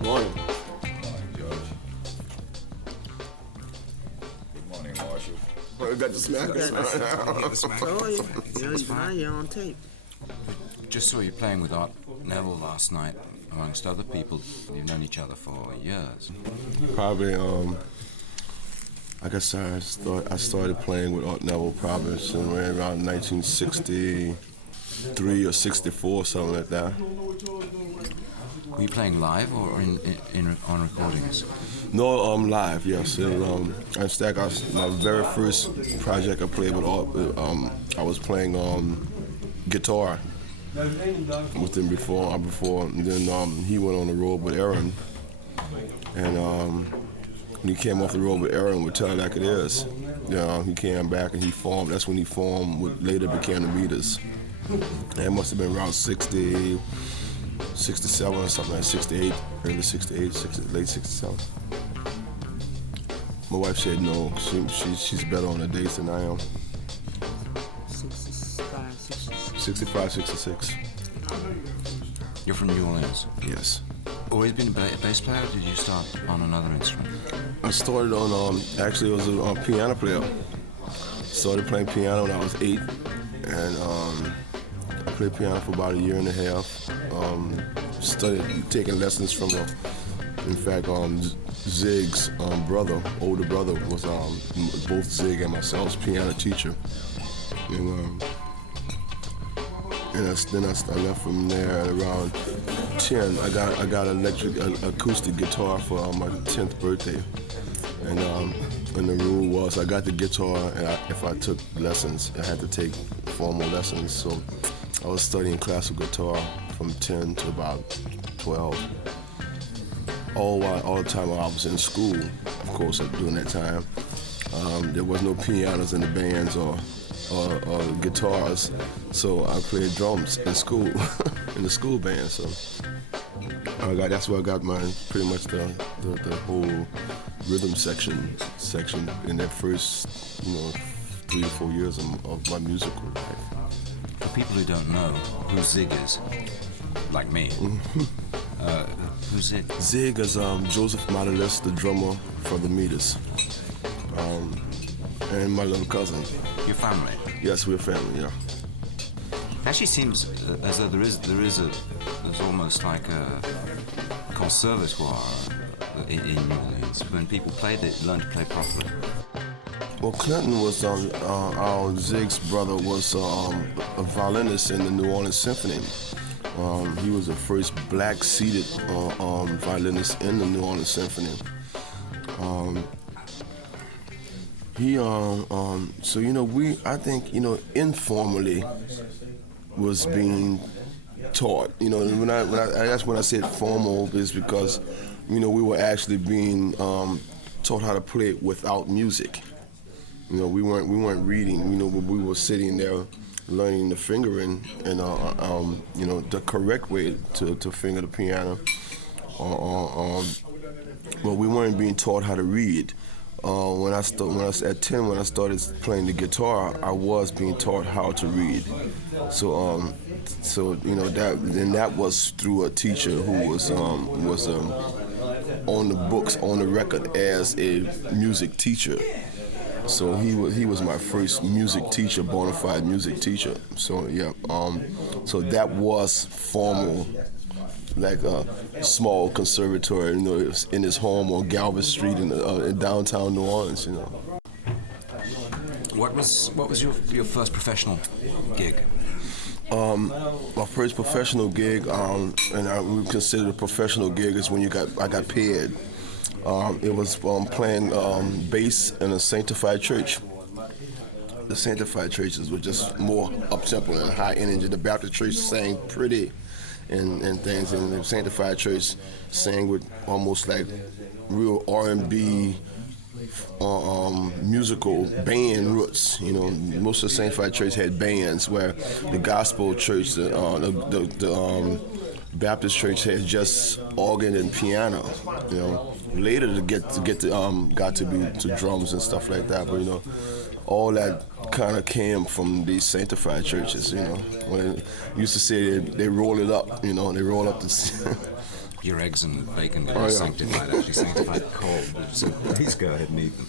Morning. I got the smack. Oh, yeah. You're on tape. Just saw you playing with Art Neville last night, amongst other people. You've known each other for years. Probably, I guess I started playing with Art Neville probably somewhere around 1963 or 64, something like that. Were you playing live or on recordings? No, live, yes. In fact, my very first project I played with Art, I was playing guitar with him before, and then he went on the road with Aaron, and when he came off the road with Aaron with Tell It Like It Is, he came back and he formed. That's when he formed what later became the Meters. And it must have been around 60, 67 or something like 68, early 68, late 67. My wife said no. She's better on the dates than I am. 65, 66. You're from New Orleans? Yes. Always been a bass player, or did you start on another instrument? I started on, actually I was a piano player. Started playing piano when I was 8, and I played piano for about a year and a half. Started taking lessons from, in fact, Zig's older brother was both Zig and myself's piano teacher. And then I left from there at around 10. I got an acoustic guitar for my 10th birthday, and the rule was I got the guitar, and if I took lessons, I had to take formal lessons. So I was studying classical guitar from 10 to about 12. All the time I was in school, of course, during that time, there was no pianos in the bands or guitars, so I played drums in school, in the school band. So that's where I got pretty much the whole rhythm section in that first 3 to 4 years of my musical life. For people who don't know who Zig is, like me, who's Zig? Zig is Joseph Modelis, the drummer for the Meters, and my little cousin. Your family? Yes, we're family, yeah. Actually seems as though there's almost like a conservatoire in New Orleans. When people play, they learn to play properly. Well, Clinton was our Zig's brother was a violinist in the New Orleans Symphony. He was the first black-seated violinist in the New Orleans Symphony. I think informally was being taught. When I said formal is because, we were actually being taught how to play it without music. We weren't reading. We were sitting there learning the fingering and the correct way to finger the piano. But we weren't being taught how to read. When I was at 10, when I started playing the guitar, I was being taught how to read. So that was through a teacher who was on the books, on the record as a music teacher. So he was my first music teacher, bona fide music teacher. So yeah, so that was formal, like a small conservatory, in his home on Galvin Street in downtown New Orleans, What was your first professional gig? My first professional gig, and I would consider a professional gig, is when I got paid. It was playing bass in a sanctified church. The sanctified churches were just more up-tempo and high energy. The Baptist church sang pretty and things, and the sanctified church sang with almost like real R&B musical band roots. Most of the sanctified church had bands, where the gospel church, the Baptist church had just organ and piano. You know, later got to be to drums and stuff like that. But you know, all that kind of came from these sanctified churches. You know, when they used to say they roll it up. You know, they roll up the. Your eggs and bacon get sanctified, actually sanctified cold. So please go ahead and eat them.